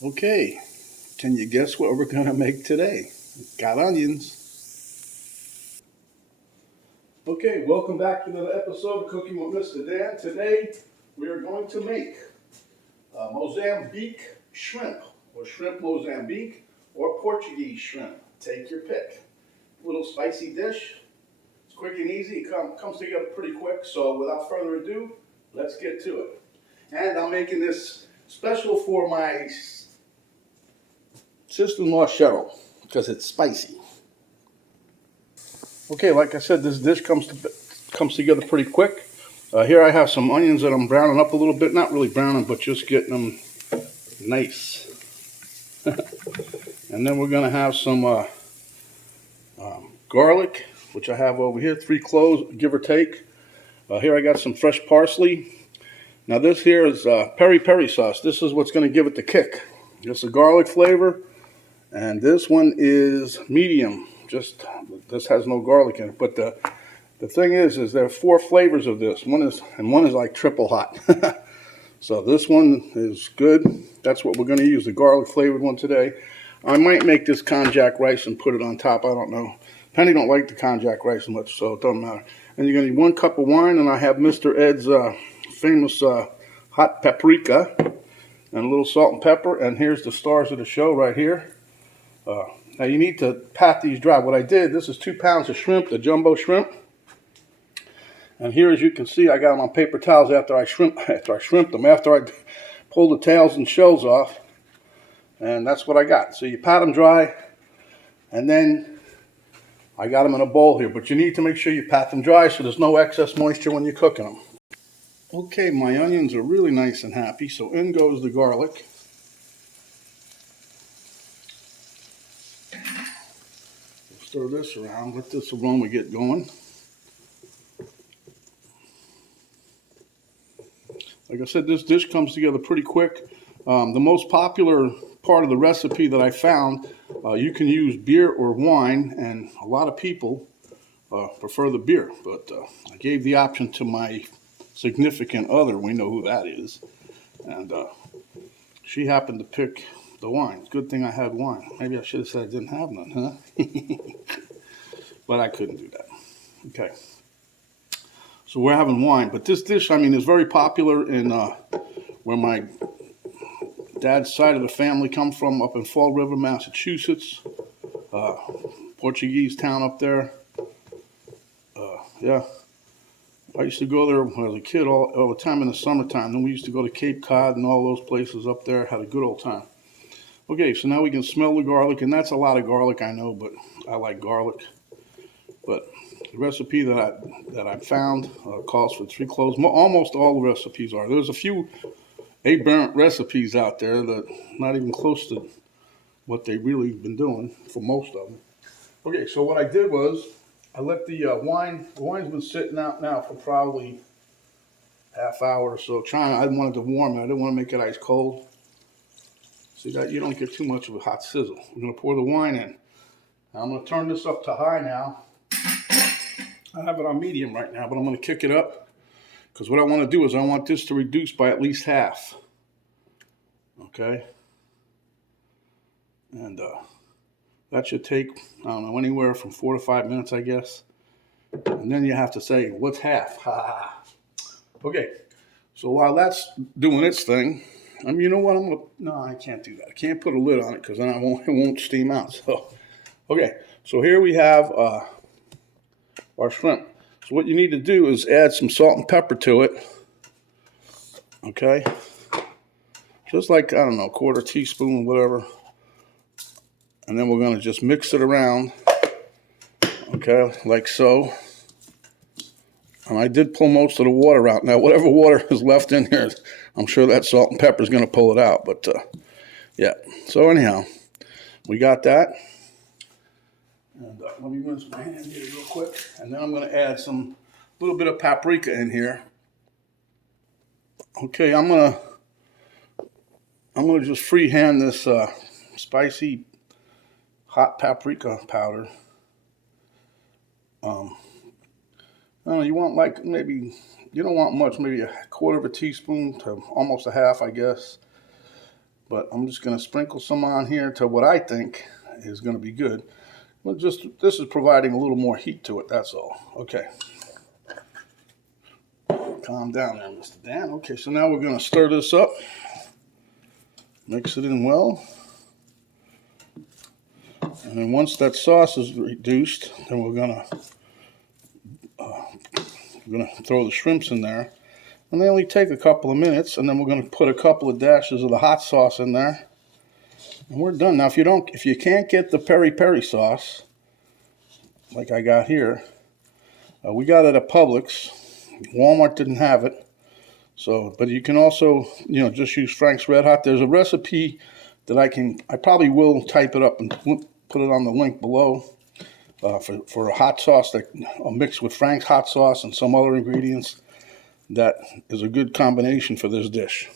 Okay, can you guess what we're gonna make today? Got onions. Okay, welcome back to another episode of Cooking with Mr. Dan. Today we are going to make Mozambique shrimp, or shrimp Mozambique, or Portuguese shrimp. Take your pick. A little spicy dish. It's quick and easy. It comes together pretty quick. So without further ado, let's get to it. And I'm making this special for my sister-in-law Cheryl because it's spicy. Okay, like I said, this dish comes together pretty quick. Here I have some onions that I'm browning up a little bit. Not really browning, but just getting them nice. And then we're going to have some garlic, which I have over here, 3 cloves, give or take. Here I got some fresh parsley. Now this here is Peri Peri sauce. This is what's going to give it the kick. It's a garlic flavor. And this one is medium. Just this has no garlic in it. But the thing is there are 4 flavors of this. One is like triple hot. So this one is good. That's what we're going to use, the garlic flavored one today. I might make this konjac rice and put it on top. I don't know. Penny don't like the konjac rice much, so it doesn't matter. And you're going to need 1 cup of wine, and I have Mr. Ed's famous hot paprika and a little salt and pepper. And here's the stars of the show right here. Now you need to pat these dry. What I did, this is 2 pounds of shrimp, the jumbo shrimp. And here, as you can see, I got them on paper towels after I shrimped them, after I pulled the tails and shells off. And that's what I got. So you pat them dry, and then I got them in a bowl here. But you need to make sure you pat them dry so there's no excess moisture when you're cooking them. Okay, my onions are really nice and happy, so in goes the garlic. Stir this around, let this aroma get going. Like I said, this dish comes together pretty quick. The most popular part of the recipe that I found, you can use beer or wine, and a lot of people prefer the beer, but I gave the option to my significant other. We know who that is, and she happened to pick the wine. Good thing I had wine. Maybe I should have said I didn't have none, huh? But I couldn't do that. Okay. So we're having wine. But this dish, I mean, is very popular in where my dad's side of the family come from, up in Fall River, Massachusetts. Portuguese town up there. Yeah. I used to go there when I was a kid all the time in the summertime. Then we used to go to Cape Cod and all those places up there. Had a good old time. Okay, so now we can smell the garlic, and that's a lot of garlic, I know, but I like garlic. But the recipe that I found calls for 3 cloves. Almost all the recipes are. There's a few aberrant recipes out there that not even close to what they've really been doing for most of them. Okay, so what I did was I let the wine's been sitting out now for probably half hour or so. I wanted to warm it. I didn't want to make it ice cold. See that you don't get too much of a hot sizzle. I'm going to pour the wine in. Now I'm going to turn this up to high now. I have it on medium right now, but I'm going to kick it up because what I want to do is I want this to reduce by at least half. Okay? And that should take, I don't know, anywhere from 4 to 5 minutes, I guess. And then you have to say, what's half? Ha ha. Okay, so while that's doing its thing, you know what? No, I can't do that. I can't put a lid on it because then it won't steam out. So, okay, so here we have our shrimp. So what you need to do is add some salt and pepper to it. Okay, just like, I don't know, 1/4 teaspoon, whatever. And then we're going to just mix it around. Okay, like so. And I did pull most of the water out. Now, whatever water is left in here, I'm sure that salt and pepper is going to pull it out. But, yeah. So, anyhow, we got that. And let me rinse my hand here real quick. And then I'm going to add a little bit of paprika in here. Okay, I'm going to just freehand this spicy hot paprika powder. I don't know, you want like maybe, you don't want much, maybe 1/4 teaspoon to almost a half, I guess. But I'm just going to sprinkle some on here to what I think is going to be good. Well, this is providing a little more heat to it, that's all. Okay. Calm down there, Mr. Dan. Okay, so now we're going to stir this up. Mix it in well. And then once that sauce is reduced, then we're going to throw the shrimps in there. And they only take a couple of minutes, and then we're going to put a couple of dashes of the hot sauce in there. And we're done. Now, if you can't get the peri peri sauce, like I got here, we got it at Publix. Walmart didn't have it. So, but you can also, just use Frank's Red Hot. There's a recipe that I probably will type it up and put it on the link below for a hot sauce that I'll mix with Frank's hot sauce and some other ingredients. That is a good combination for this dish.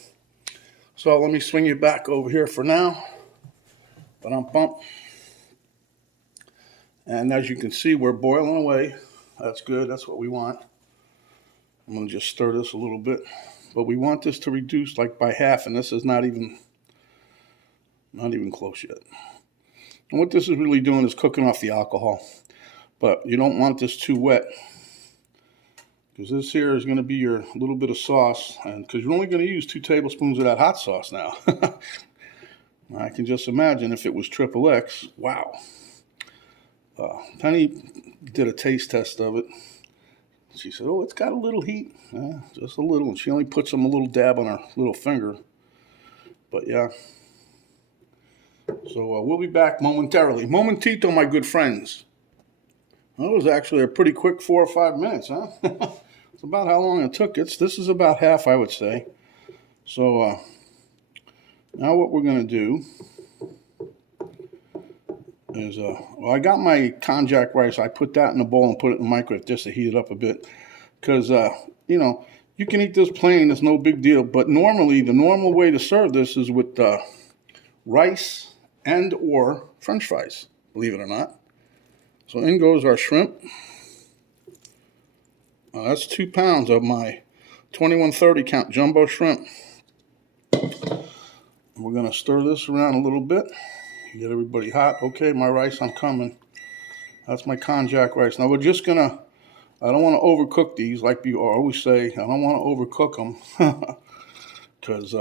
So let me swing you back over here for now. Bump. And as you can see, we're boiling away. That's good. That's what we want. I'm going to just stir this a little bit. But we want this to reduce like by half, and this is not even close yet. And what this is really doing is cooking off the alcohol. But you don't want this too wet, because this here is going to be your little bit of sauce, and because you're only going to use 2 tablespoons of that hot sauce now. I can just imagine if it was XXX. Wow. Penny did a taste test of it. She said, "Oh, it's got a little heat." Yeah, just a little. And she only put some a little dab on her little finger. But yeah. So we'll be back momentarily. Momentito, my good friends. That was actually a pretty quick 4 or 5 minutes, huh? It's about how long it took. This is about half, I would say. So now what we're going to do is, I got my konjac rice. I put that in a bowl and put it in the microwave just to heat it up a bit. Because, you can eat this plain. It's no big deal. But normally, the normal way to serve this is with rice and or French fries, believe it or not. So in goes our shrimp. That's 2 pounds of my 2130 count jumbo shrimp. We're going to stir this around a little bit. Get everybody hot. Okay, my rice, I'm coming. That's my konjac rice. Now we're just going to, I don't want to overcook these like you always say. I don't want to overcook them. Because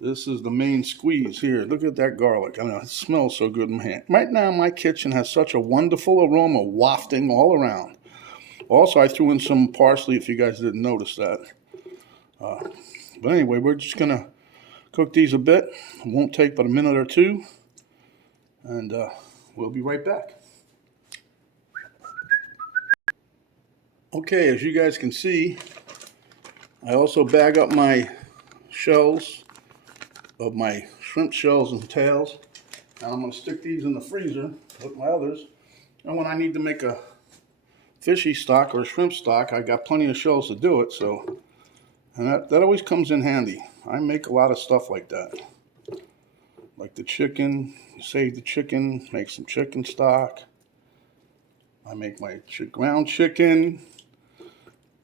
this is the main squeeze here. Look at that garlic. I know, it smells so good in my hand. Right now, my kitchen has such a wonderful aroma wafting all around. Also, I threw in some parsley if you guys didn't notice that. But anyway, we're just going to cook these a bit. It won't take but a minute or two. And we'll be right back. Okay, as you guys can see, I also bag up my shells of my shrimp shells and tails. And I'm going to stick these in the freezer with my others. And when I need to make a fishy stock or a shrimp stock, I got plenty of shells to do it. So, and that always comes in handy. I make a lot of stuff like that. Like the chicken, save the chicken, make some chicken stock. I make my ground chicken.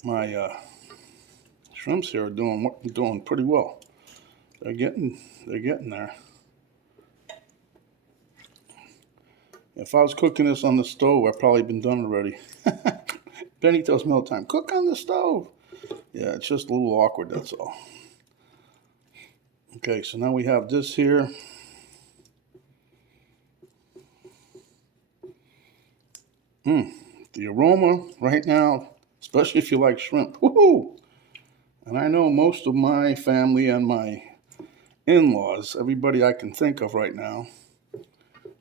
My shrimps here are doing pretty well. They're getting there. If I was cooking this on the stove, I'd probably been done already. Penny tells me all the time, cook on the stove. Yeah, it's just a little awkward, that's all. Okay, so now we have this here. The aroma right now, especially if you like shrimp. Woohoo! And I know most of my family and my in-laws, everybody I can think of right now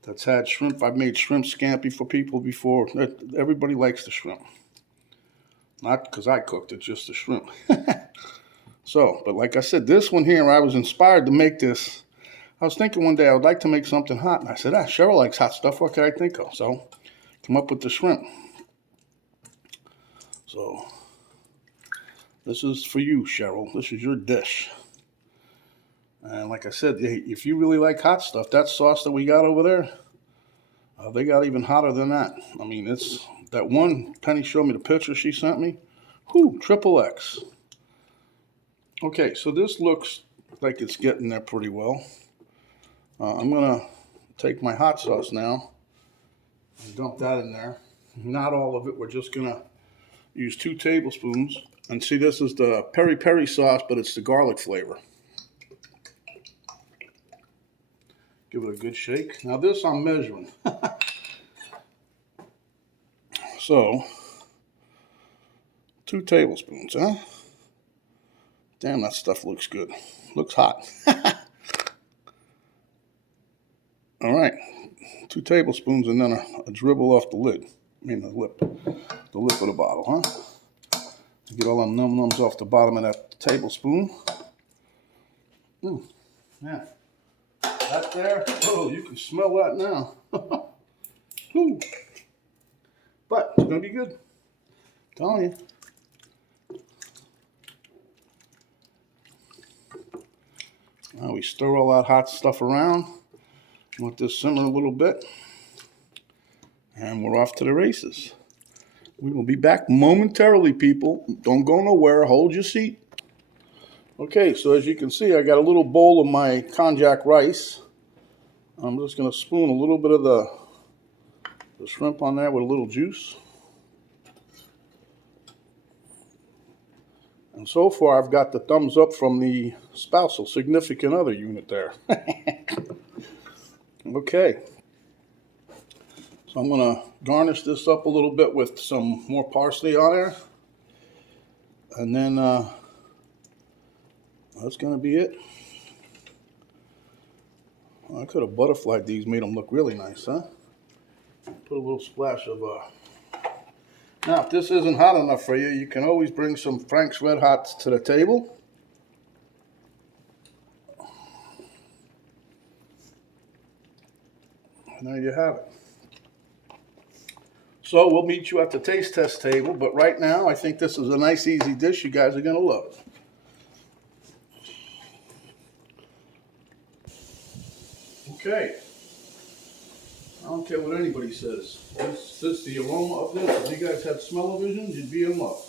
that's had shrimp. I've made shrimp scampi for people before. Everybody likes the shrimp. Not because I cooked it, just the shrimp. So, but like I said, this one here, I was inspired to make this. I was thinking one day I would like to make something hot. And I said, Cheryl likes hot stuff. What can I think of? So, come up with the shrimp. So, this is for you, Cheryl. This is your dish. And like I said, if you really like hot stuff, that sauce that we got over there, they got even hotter than that. I mean, it's that one Penny showed me the picture she sent me. Whew, XXX. Okay, so this looks like it's getting there pretty well. I'm going to take my hot sauce now and dump that in there. Not all of it. We're just going to use 2 tablespoons. And see, this is the Peri Peri sauce, but it's the garlic flavor. Give it a good shake. Now this I'm measuring. So, 2 tablespoons, huh? Damn, that stuff looks good. Looks hot. All right, 2 tablespoons and then a dribble off the lid. I mean the lip of the bottle, huh? To get all them num-nums off the bottom of that tablespoon. Yeah. That there, oh, you can smell that now. Ooh. But it's going to be good. I'm telling you. Now we stir all that hot stuff around. Let this simmer a little bit. And we're off to the races. We will be back momentarily, people. Don't go nowhere. Hold your seat. Okay, so as you can see, I got a little bowl of my konjac rice. I'm just going to spoon a little bit of the shrimp on there with a little juice. And so far, I've got the thumbs up from the spousal significant other unit there. Okay. So I'm going to garnish this up a little bit with some more parsley on there. And then that's going to be it. I could have butterflied these, made them look really nice, huh? Put a little splash of Now, if this isn't hot enough for you, you can always bring some Frank's Red Hots to the table. And there you have it. So we'll meet you at the taste test table, but right now I think this is a nice, easy dish you guys are going to love. Okay. I don't care what anybody says. This the aroma of this. If you guys had smell-o-vision, you'd be in love.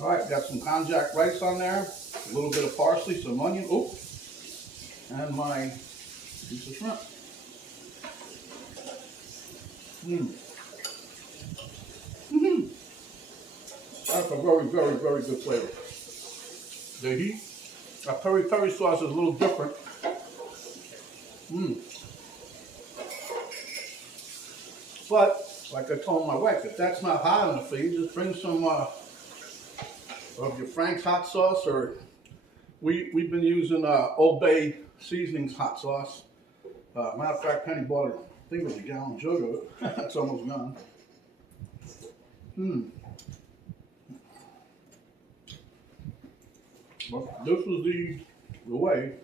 All right, got some konjac rice on there, a little bit of parsley, some onion, and my piece of shrimp. That's a very, very, very good flavor. The heat, that Peri Peri sauce is a little different. But, like I told my wife, if that's not hot enough for you, just bring some of your Frank's hot sauce, or we've been using Old Bay Seasonings hot sauce. Matter of fact, Penny bought I think it was a gallon jug of it. It's almost gone. But this was the way.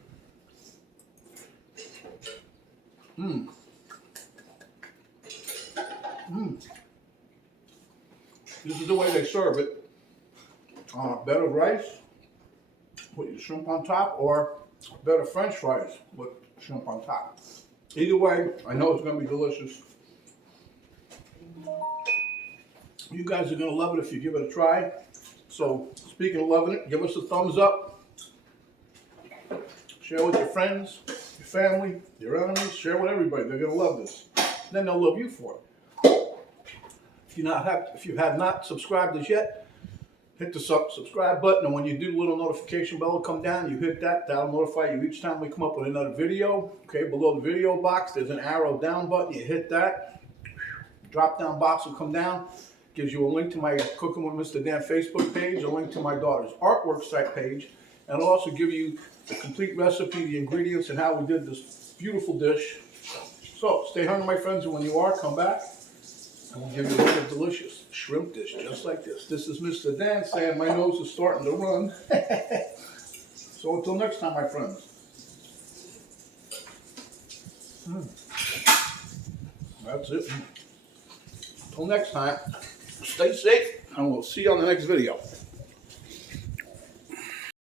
This is the way they serve it. Bed of rice with your shrimp on top, or bed of French fries with shrimp on top. Either way, I know it's going to be delicious. You guys are going to love it if you give it a try. So, speaking of loving it, give us a thumbs up. Share with your friends, your family, your enemies. Share with everybody. They're going to love this. Then they'll love you for it. If you have not subscribed as yet, hit the subscribe button, and when you do, the little notification bell will come down. You hit that, that'll notify you each time we come up with another video. Okay, below the video box, there's an arrow down button. You hit that, drop down box will come down. Gives you a link to my Cooking with Mr. Dan Facebook page, a link to my daughter's artwork site page, and it'll also give you the complete recipe, the ingredients, and how we did this beautiful dish. So, stay hungry, my friends, and when you are, come back, and we'll give you a delicious shrimp dish just like this. This is Mr. Dan saying my nose is starting to run. So until next time, my friends. That's it. Until next time, stay safe, and we'll see you on the next video.